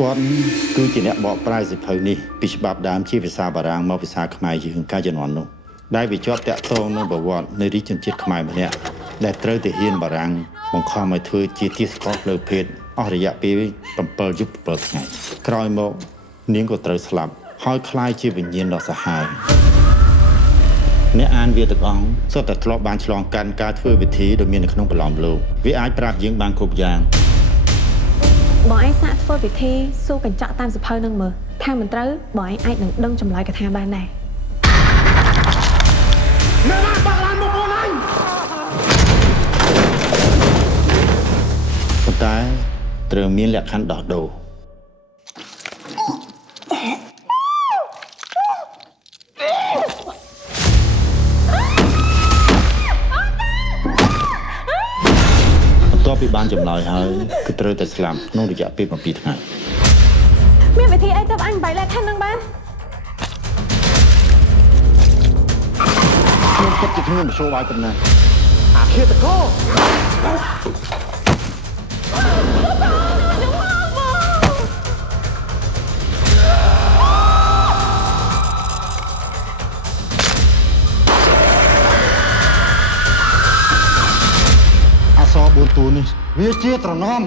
គាត់គឺជាអ្នកបកប្រែសិភៅនេះពីច្បាប់ដើមជាភាសាបារាំងមកភាសាខ្មែរយើងកាលជំនាន់នោះដែលវាជាប់តាក់ទងនឹងប្រវត្តិនៃរាជជនជាតិខ្មែរម្នាក់ដែលត្រូវទៅហ៊ានបារាំងបង្ខំឲ្យធ្វើជាទាសករលើភេទអស់រយៈពេល7 យប់7ថ្ងៃក្រោយមកនាងក៏ត្រូវស្លាប់ហើយคล้ายជាវិញ្ញាណដ៏សាហាវអ្នកអានវាទាំងអង្គសុទ្ធតែធ្លាប់បានឆ្លងកាត់ការធ្វើវិធីដែលមាននៅក្នុងប្រឡំលោកវាអាចប្រាប់យើងបានគ្រប់យ៉ាងបងឯងសាកធ្វើពិធីសួរកញ្ចក់តាមសភៅនឹងមើលថាមិនត្រូវបងឯងអាចនឹងដឹងចម្លើយកថាបានដែរនៅណាបាក់ឡានមកបងឯងប៉ុន្តែត្រូវមានលក្ខខណ្ឌដោះដូរពីបានចម្លើយហើយគឺត្រូវតែស្លាប់ក្នុងរយៈពេល7ថ្ងៃមានវិធីអីទៅអញបែកលក្ខខណ្ឌនឹងបានខ្ញុំគិតជាខ្ញុំមធ្យោបាយប៉ុណ្ណាអាឃាតករ4 តួនេះវាជាត្រណម